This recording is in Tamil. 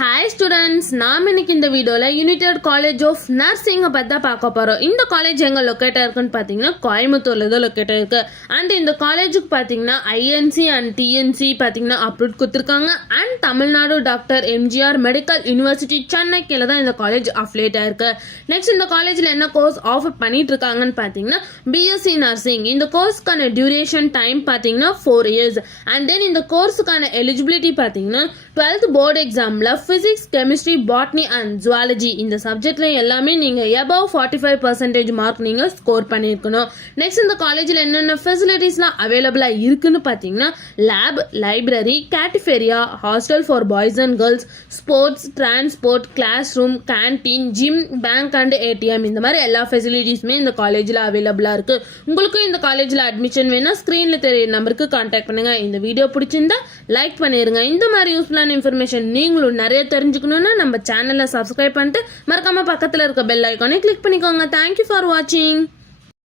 Hi students, நாம் இன்னைக்கு இந்த வீடியோல யுனைடெட் காலேஜ் ஆஃப் நர்சிங் பத்தி பார்க்க போறோம். இந்த காலேஜ் எங்க லொகேட் இருக்குன்னு பாத்தீங்கன்னா கோயம்புத்தூர்ல தான் லொகேட் இருக்கு. அண்ட் இந்த காலேஜுக்கு பாத்தீங்கன்னா ஐஎன்சி அண்ட் டிஎன்சி பாத்தீங்கன்னா அப்ரூவ் கொடுத்துருக்காங்க. And Tamil Nadu doctor MGR medical university Chennai கீழே தான் இந்த காலேஜ் அஃபிலியேட் ஆயிருக்கு. நெக்ஸ்ட் இந்த காலேஜ்ல என்ன கோர்ஸ் ஆஃபர் பண்ணிட்டு இருக்காங்கன்னு பாத்தீங்கன்னா பிஎஸ்சி நர்சிங். இந்த கோர்ஸ்க்கான டியூரேஷன் டைம் பாத்தீங்கன்னா 4 years. அண்ட் தென் இந்த கோர்ஸுக்கான எலிஜிபிலிட்டி பாத்தீங்கன்னா 12th போர்டு எக்ஸாம்ல physics, chemistry, botany and zoology இந்த சப்ஜெக்ட்ல எல்லாமே நீங்க above 45% மார்க் நீங்க ஸ்கோர் பண்ணிருக்கணும். நெக்ஸ்ட் இந்த காலேஜ்ல என்னென்ன ஃபெசிலிட்டிஸ்லாம் அவைலபிளா இருக்குன்னு பாத்தீங்கன்னா lab, library, cafeteria, hostel for boys and girls, sports, transport, class room, canteen, gym, bank and ATM இந்த மாதிரி எல்லா ஃபெசிலிட்டிஸுமே இந்த காலேஜ்ல அவைலபிளா இருக்கு. உங்களுக்கும் இந்த காலேஜ்ல அட்மிஷன் வேணா ஸ்கிரீன்ல தெரிய நம்பருக்கு கான்டாக்ட் பண்ணுங்க. இந்த வீடியோ பிடிச்சிருந்தா லைக் பண்ணிருங்க. இந்த மாதிரி யூஸ்ஃபுல்லான இன்ஃபர்மேஷன் நீங்களும் நிறைய தெரிஞ்சுக்கணும்னா நம்ம சேனலை சப்ஸ்கிரைப் பண்ணிட்டு மறக்காம பக்கத்துல இருக்க பெல் ஐக்கானை கிளிக் பண்ணிக்கோங்க. தேங்க்யூ ஃபார் வாட்சிங்.